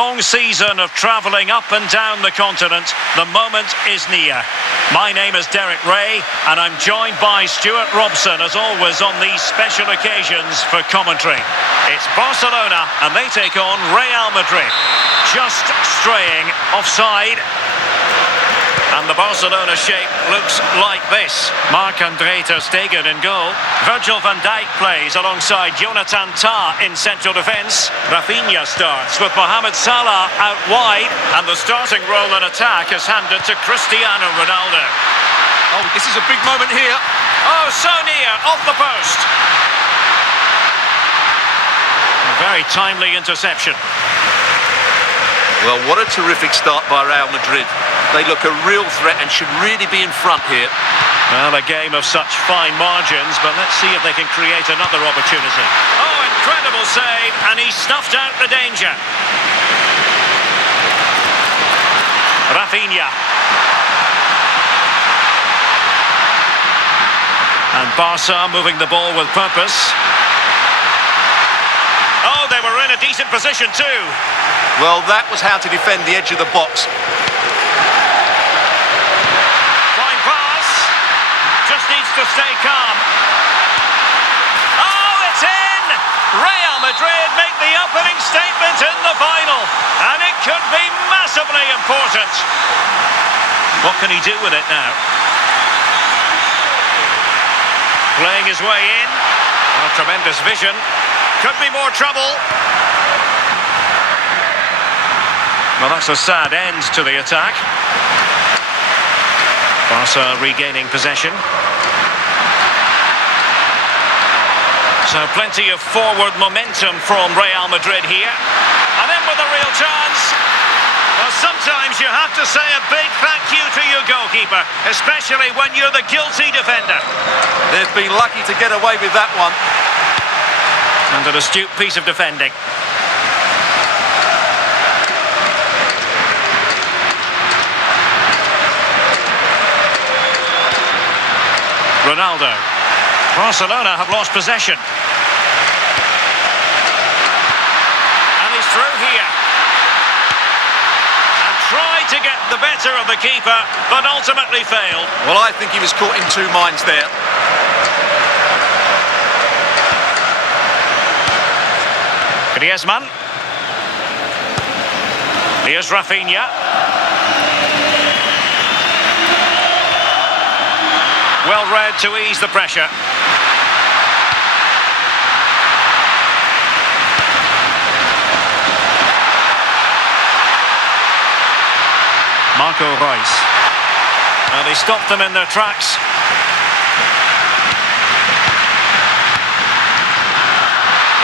Long season of travelling up and down the continent, the moment is near. My name is Derek Ray, and I'm joined by Stuart Robson, as always, on these special occasions for commentary. It's Barcelona, and they take on Real Madrid. Just straying offside. And the Barcelona shape looks like this. Marc-Andre ter Stegen in goal. Virgil van Dijk plays alongside Jonathan Tah in central defence. Rafinha starts with Mohamed Salah out wide. And the starting role in attack is handed to Cristiano Ronaldo. Oh, this is a big moment here. Oh, so near, off the post. A very timely interception. Well, what a terrific start by Real Madrid. They look a real threat and should really be in front here. Well, a game of such fine margins, but let's see if they can create another opportunity. Oh, incredible save, and he snuffed out the danger. Rafinha. And Barca moving the ball with purpose. Oh, they were in a decent position too. Well, that was how to defend the edge of the box. Fine pass. Just needs to stay calm. Oh, it's in! Real Madrid make the opening statement in the final. And it could be massively important. What can he do with it now? Playing his way in. Oh, tremendous vision. Could be more trouble. Well, that's a sad end to the attack. Barca regaining possession. So plenty of forward momentum from Real Madrid here. And in with a real chance. Well, sometimes you have to say a big thank you to your goalkeeper, especially when you're the guilty defender. They've been lucky to get away with that one. And an astute piece of defending. Ronaldo. Barcelona have lost possession. And he's through here. And tried to get the better of the keeper, but ultimately failed. Well, I think he was caught in two minds there. Griezmann. Here's Rafinha. Well read to ease the pressure. Reus. Now they stopped them in their tracks.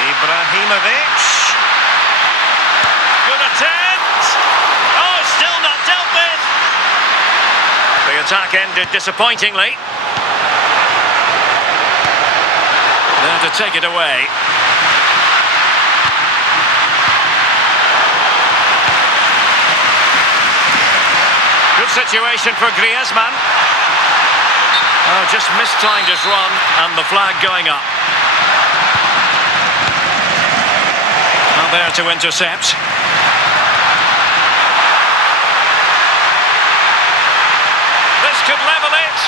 Ibrahimovic. Good attempt. Oh, still not dealt with. The attack ended disappointingly. There to take it away. Good situation for Griezmann. Oh, just mistimed his run, and the flag going up. Now there to intercept. This could level it.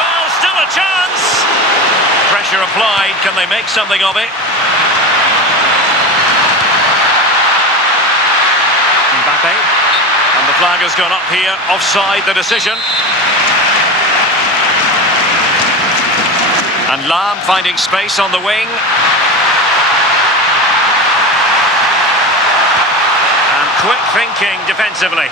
Well, still a chance. Pressure applied. Can they make something of it? Mbappé. And the flag has gone up here. Offside the decision. And Lam finding space on the wing. And quick thinking defensively.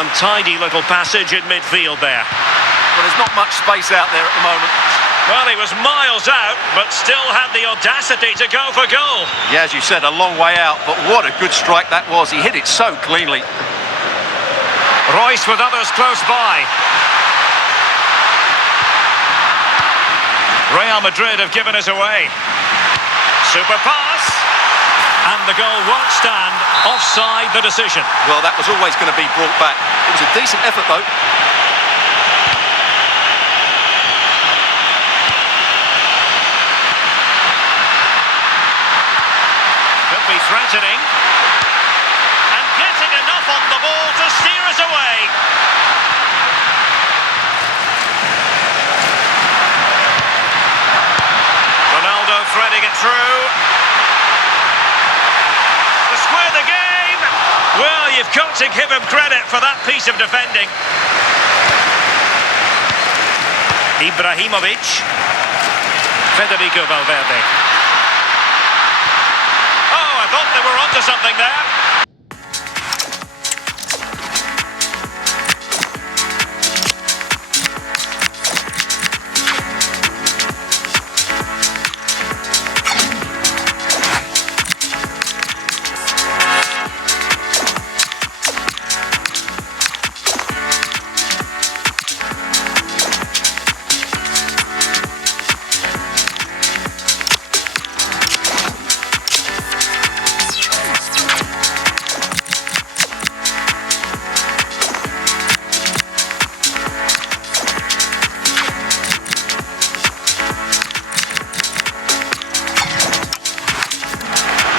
Untidy little passage in midfield there. Well, there's not much space out there at the moment. Well, he was miles out, but still had the audacity to go for goal. Yeah, as you said, a long way out, but what a good strike that was. He hit it so cleanly. Reus with others close by. Real Madrid have given us away. Super pass. And the goal won't stand. Offside the decision. Well, that was always going to be brought back. It was a decent effort, though. threatening. And getting enough on the ball to steer us away. Ronaldo threading it through. To square the game. Well, you've got to give him credit for that piece of defending. Ibrahimovic. Federico Valverde. Oh, I thought they were onto something there.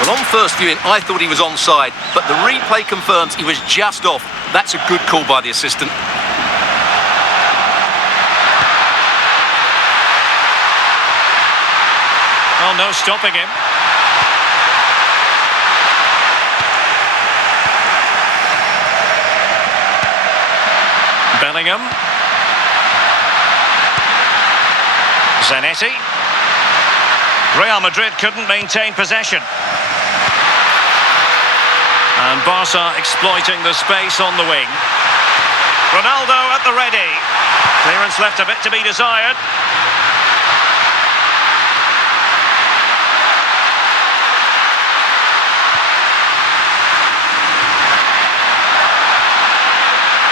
Well, on first viewing, I thought he was onside, but the replay confirms he was just off. That's a good call by the assistant. Well, no stopping him. Bellingham. Zanetti. Real Madrid couldn't maintain possession. And Barca exploiting the space on the wing. Ronaldo at the ready. Clearance left a bit to be desired.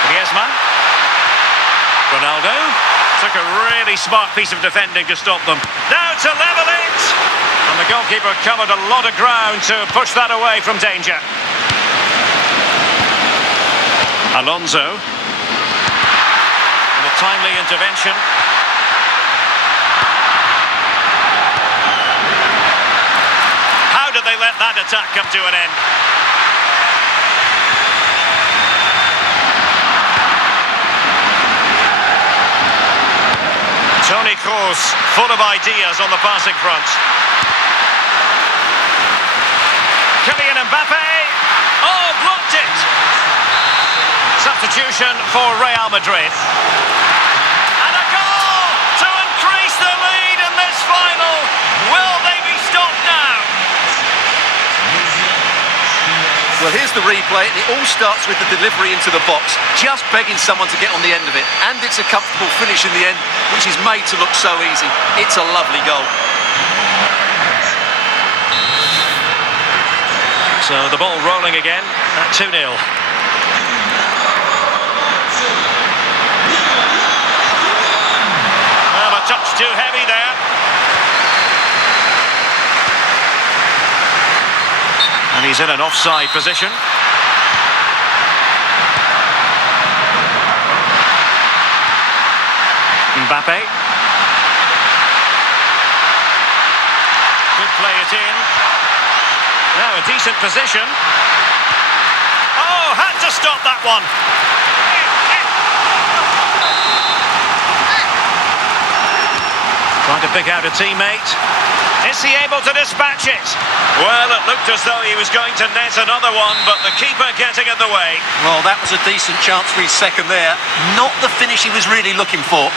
Griezmann. Ronaldo. Took a really smart piece of defending to stop them. Now to level it! And the goalkeeper covered a lot of ground to push that away from danger. Alonso. And a timely intervention. How did they let that attack come to an end? Toni Kroos, full of ideas on the passing front. Kylian Mbappé. Oh, blocked it. Substitution for Real Madrid. And a goal to increase the lead in this final. Will they be stopped now? Well, here's the replay. It all starts with the delivery into the box, just begging someone to get on the end of it. And it's a comfortable finish in the end, which is made to look so easy. It's a lovely goal. So the ball rolling again at 2-0. Well, a touch too heavy there. And he's in an offside position. Mbappé. Could play it in. Now a decent position. Oh, had to stop that one. Trying to pick out a teammate. Is he able to dispatch it? Well, it looked as though he was going to net another one, but the keeper getting in the way. Well, that was a decent chance for his second there. Not the finish he was really looking for.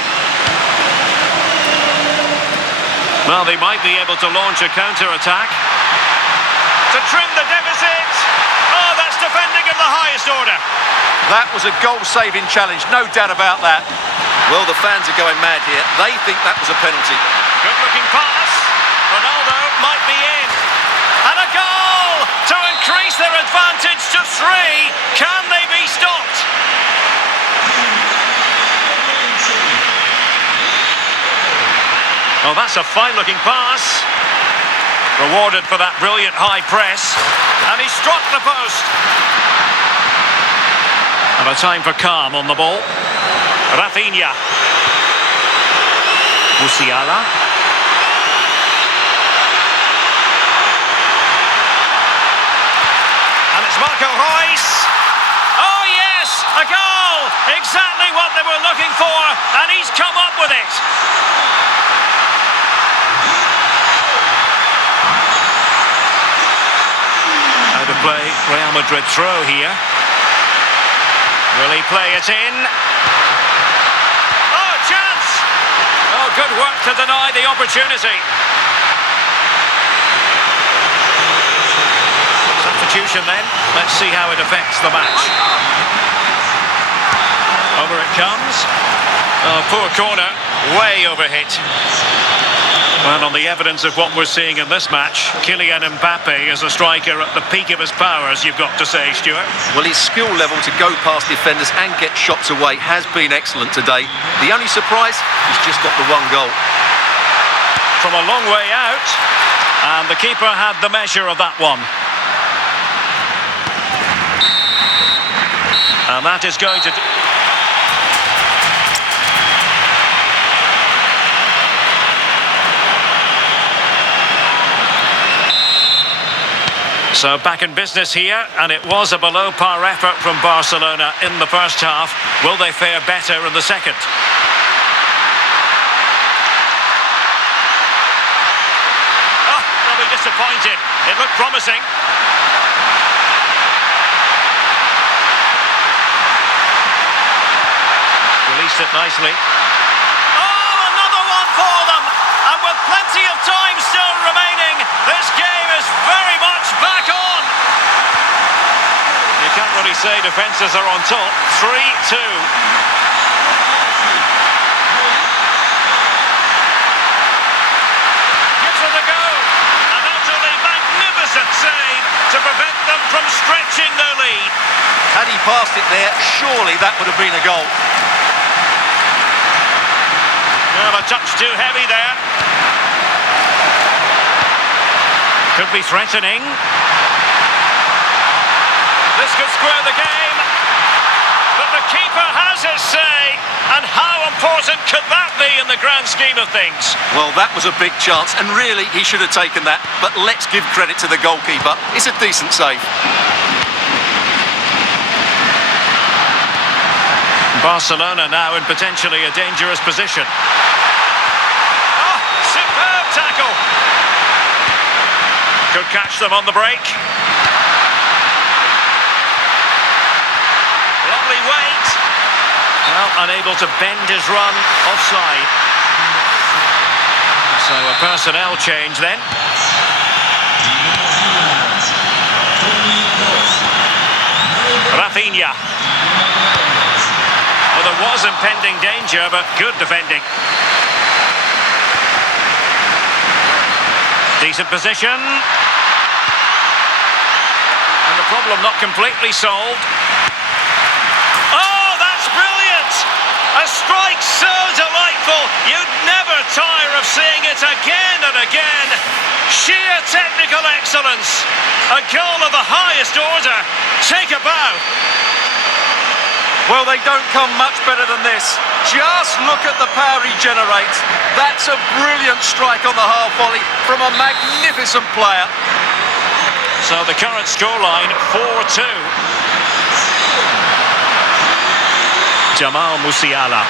Well, they might be able to launch a counter-attack. To trim the deficit. Oh, that's defending of the highest order. That was a goal-saving challenge, no doubt about that. Well, the fans are going mad here. They think that was a penalty. Good-looking pass. Ronaldo might be in. And a goal to increase their advantage to 3. Can they be stopped? Oh, that's a fine-looking pass. Rewarded for that brilliant high press. And he struck the post. And a time for calm on the ball. Rafinha. Musiala. A goal! Exactly what they were looking for, and he's come up with it. Out of play, Real Madrid throw here. Will he play it in? Oh, chance! Oh, good work to deny the opportunity. Substitution then. Let's see how it affects the match. Over it comes. Oh, poor corner. Way overhit. Well, on the evidence of what we're seeing in this match, Kylian Mbappé is a striker at the peak of his powers, you've got to say, Stuart. Well, his skill level to go past defenders and get shots away has been excellent today. The only surprise, he's just got the one goal. From a long way out, and the keeper had the measure of that one. And that is going to... So back in business here, and it was a below-par effort from Barcelona in the first half. Will they fare better in the second? Oh, they'll be disappointed. It looked promising. Released it nicely. Oh, another one for them! And with plenty of time still remaining, this game is very much back on. You can't really say defences are on top. 3-2. Gives it a go. An utterly magnificent save to prevent them from stretching their lead. Had he passed it there, surely that would have been a goal. Well, a touch too heavy there. Could be threatening. This could square the game. But the keeper has his say. And how important could that be in the grand scheme of things? Well, that was a big chance, and really he should have taken that. But let's give credit to the goalkeeper. It's a decent save. Barcelona now in potentially a dangerous position. Oh, superb tackle. Could catch them on the break. Lovely weight. Well, unable to bend his run offside. So a personnel change then. Rafinha. Well, there was impending danger, but good defending. Decent position. And the problem not completely solved. Oh, that's brilliant! A strike so delightful, you'd never tire of seeing it again and again. Sheer technical excellence. A goal of the highest order. Take a bow. Well, they don't come much better than this. Just look at the power he generates. That's a brilliant strike on the half volley from a magnificent player. So the current scoreline, 4-2. Jamal Musiala.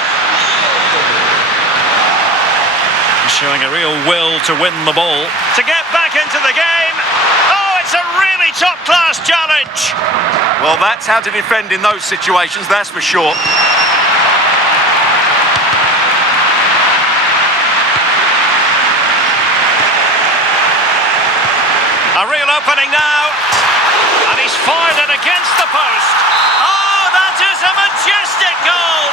Showing a real will to win the ball. To get back into the game. Oh, it's a really top-class challenge. Well, that's how to defend in those situations, that's for sure. A real opening now. And he's fired it against the post. Oh, that is a majestic goal.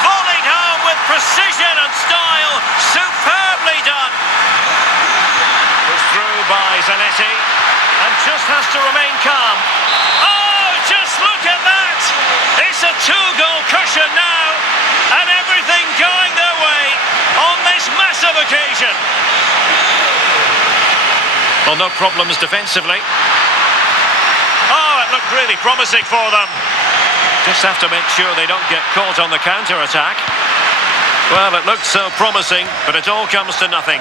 Volleyed home with precision and style. Superbly done. Was through by Zanetti. And just has to remain calm. Oh, just look at that. It's a two-goal cushion now. And everything going their way on this massive occasion. Well, no problems defensively. Oh, it looked really promising for them. Just have to make sure they don't get caught on the counter-attack. Well, it looked so promising, but it all comes to nothing.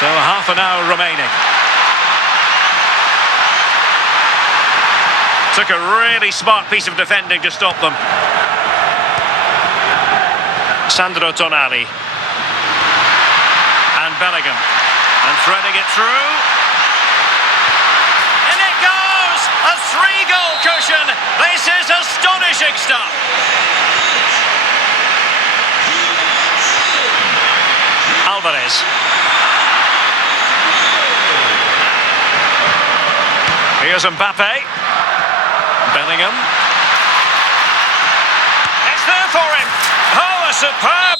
So half an hour remaining. Took a really smart piece of defending to stop them. Sandro Tonali. And Bellingham. And threading it through. In it goes! A 3-goal cushion! This is astonishing stuff! Alvarez. Here's Mbappé. Bellingham. It's there for him. Oh, a superb...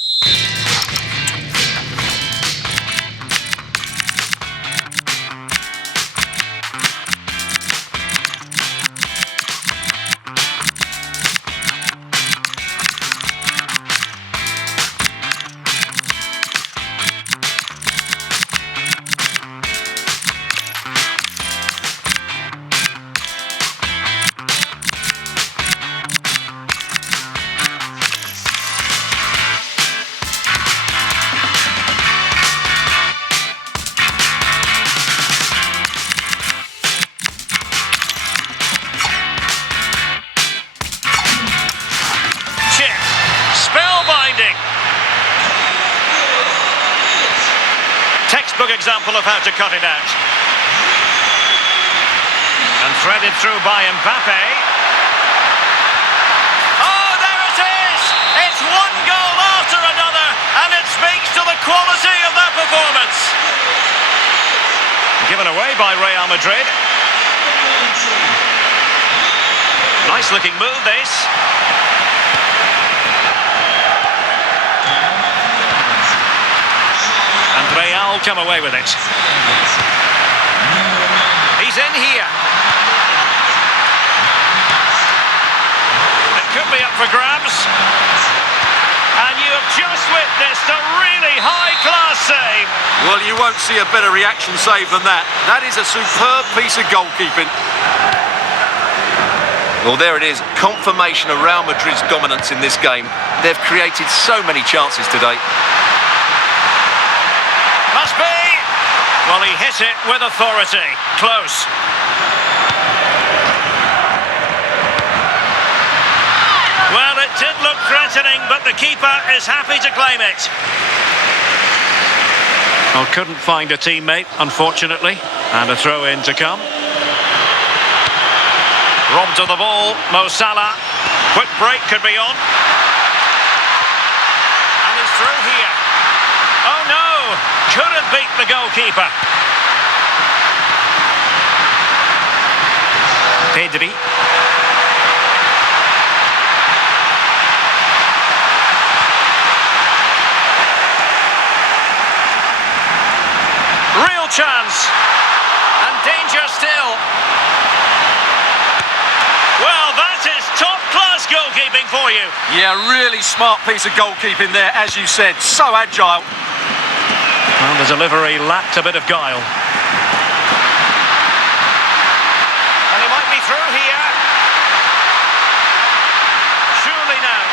Textbook example of how to cut it out. And threaded through by Mbappé. Oh, there it is! It's one goal after another, and it speaks to the quality of their performance. Given away by Real Madrid. Nice looking move, this. And Real come away with it. He's in here. It could be up for grabs. And you have just witnessed a really high-class save. Well, you won't see a better reaction save than that. That is a superb piece of goalkeeping. Well, there it is. Confirmation of Real Madrid's dominance in this game. They've created so many chances today. Must be! Well, he hit it with authority. Close. Well, it did look threatening, but the keeper is happy to claim it. Well, couldn't find a teammate, unfortunately. And a throw-in to come. Robbed of the ball, Mo Salah. Quick break could be on. And he's through here. Oh no! Couldn't beat the goalkeeper. Pedri. Real chance. And danger still. Well, that is top-class goalkeeping for you. Yeah, really smart piece of goalkeeping there, as you said. So agile. Well, the delivery lacked a bit of guile. And he might be through here. Surely now.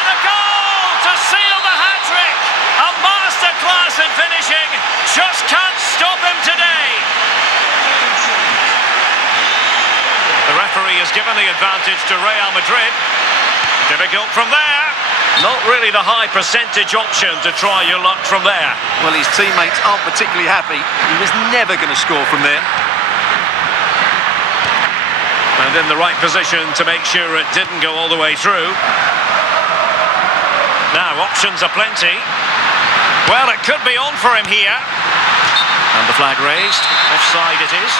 And a goal to seal the hat-trick. A masterclass in finishing. Just can't stop him today. The referee has given the advantage to Real Madrid. Difficult from there. Not really the high percentage option to try your luck from there. Well, his teammates aren't particularly happy. He was never going to score from there. And in the right position to make sure it didn't go all the way through. Now, options are plenty. Well, it could be on for him here. And the flag raised. Offside it is.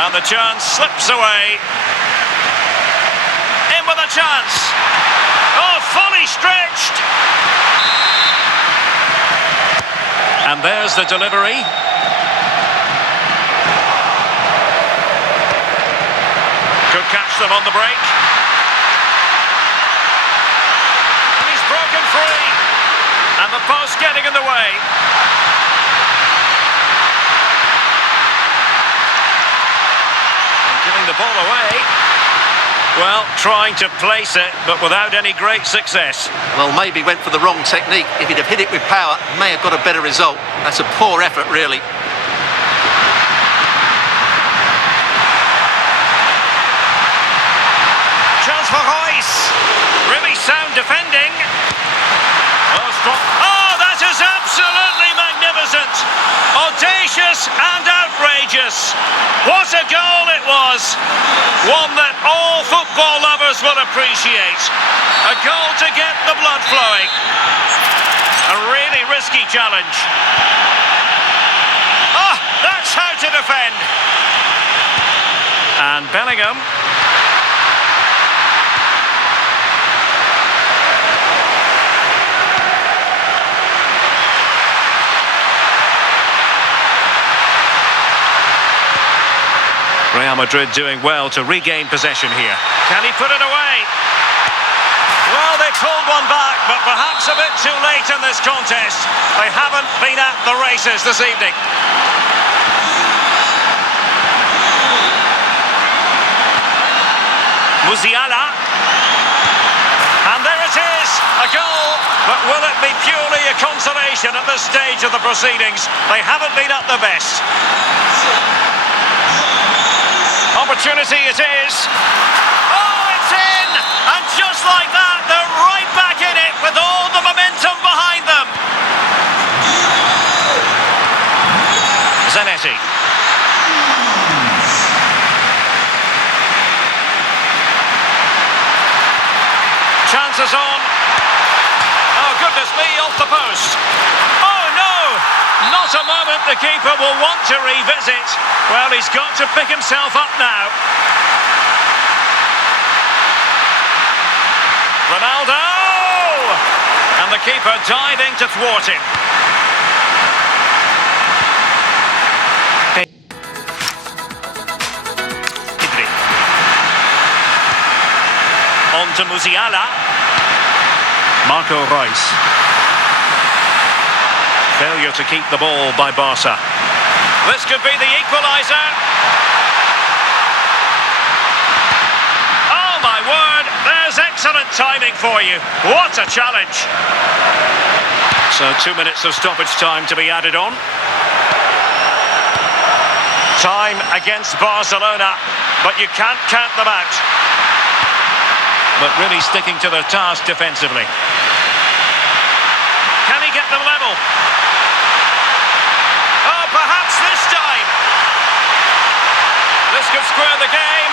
And the chance slips away. In with a chance. Oh, fully stretched. And there's the delivery. Could catch them on the break. And he's broken free. And the post getting in the way. Giving the ball away. Well, trying to place it, but without any great success. Well, maybe went for the wrong technique. If he'd have hit it with power, may have got a better result. That's a poor effort, really. Chance for Reus. Really sound defending. Oh, strong. Oh, that is absolutely magnificent. Audacious and outrageous. What a goal it was. One that all football lovers will appreciate. A goal to get the blood flowing. A really risky challenge. Ah, that's how to defend. And Bellingham. Real Madrid doing well to regain possession here. Can he put it away? Well, they pulled one back, but perhaps a bit too late in this contest. They haven't been at the races this evening. Musiala. And there it is, a goal. But will it be purely a consolation at this stage of the proceedings? They haven't been at their best. Opportunity it is. Oh, it's in! And just like that, they're right back in it with all the momentum behind them. Zanetti. Chances on. Oh, goodness me, off the post. Oh, no! Not a moment the keeper will want to revisit. Well, he's got to pick himself up now. Ronaldo! And the keeper diving to thwart him. On to Musiala. Reus. Failure to keep the ball by Barca. This could be the equaliser. Oh my word, there's excellent timing for you. What a challenge. So 2 minutes of stoppage time to be added on. Time against Barcelona, but you can't count them out. But really sticking to their task defensively. Can he get them level? Oh, perhaps this time. This could square the game.